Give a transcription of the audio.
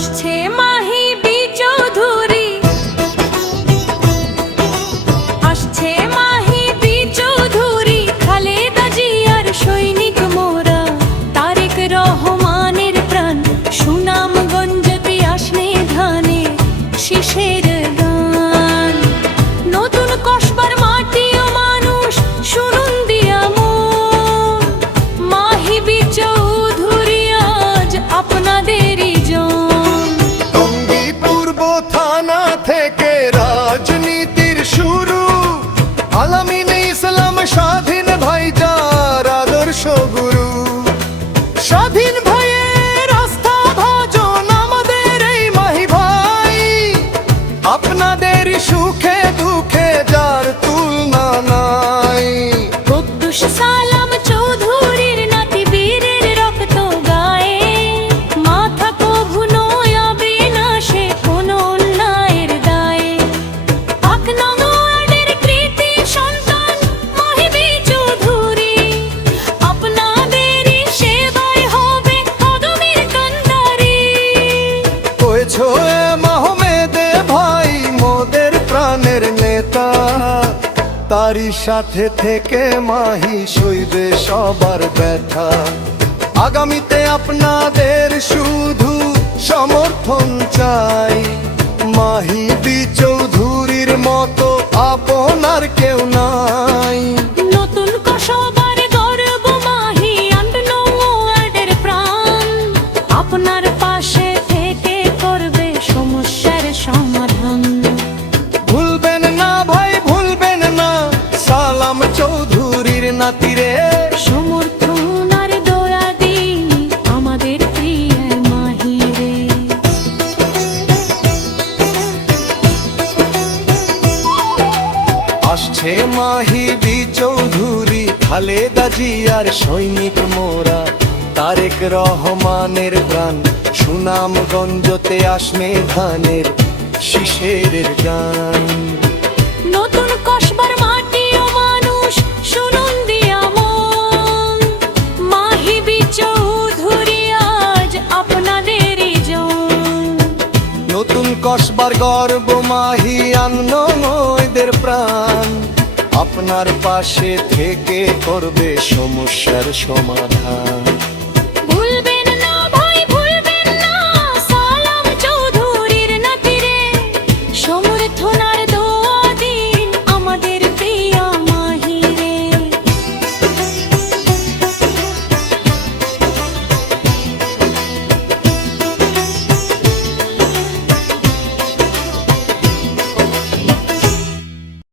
আসছে মাহি বি চৌধুরী, আসছে মাহি বি চৌধুরী, খালেদা জিয়ার সৈনিক মোরা, তারেক রহমানের প্রাণ, সুনামগঞ্জতে আসনে ধানে শীষের গান। নতুন কসবার মাটি ও মানুষ শুনুন দিয়া মন, মাহি বি চৌধুরী আজ আপনাদেরই জন। টঙ্গী পূর্ব থানা থেকে রাজনীতির শুরু, আলামিন ইসলাম স্বাধীন ভাইজার আদর্শ গুরু। স্বাধীন ভাইয়ের আস্থা ভাজন আমাদের এই মাহি ভাই, আপনাদের সুখে দুঃখে যার তুলনা নাই। কুদ্দুস সালাম চৌধুরীর নাতি বীরের রক্ত গায়ে, মাথা কভু নয়াবে না সে কোনো অন্যায়ের দায়ে। পাক নং ওয়ার্ডের কৃতি সন্তান মাহি বি চৌধুরী, আপনাদেরই সেবায় হবে কদমের কান্ডারি। হয়েছো এ মাহমেদে ভাই মোদের প্রাণের নেতা, তারই সাথে থেকে মাহি সইবে সবার ব্যথা। আগামীতে আপনাদের শুধু সমর্থন চাই, মাহি বি চৌধুরীর মতো আপনার কেউ নাই। নতুন কসবার গর্ব মাহি আট নং ওয়ার্ডের প্রাণ, আপনার পাশে থেকে করবে সমস্যার সমাধান। ভুলবেন না ভাই ভুলবেন না, সালাম চৌধুরীর নাতিরে সমর্থন আর দয়া দিন আমাদের প্রিয় মাহি রে। আসছে মাহি বি চৌধুরী, খালেদা জিয়ার সৈনিক মোরা, তারেক রহমানের প্রাণ, সুনামগঞ্জতে আসনে ধানের শীষের গান। নতুন কসবার মাটি ও মানুষ শুনুন দিয়া মন, মাহি বি চৌধুরী আজ আপনাদেরই জন। নতুন কসবার গর্ব মাহি আনন্দের প্রাণ, আপনার পাশে থেকে করবে সমস্যার সমাধান।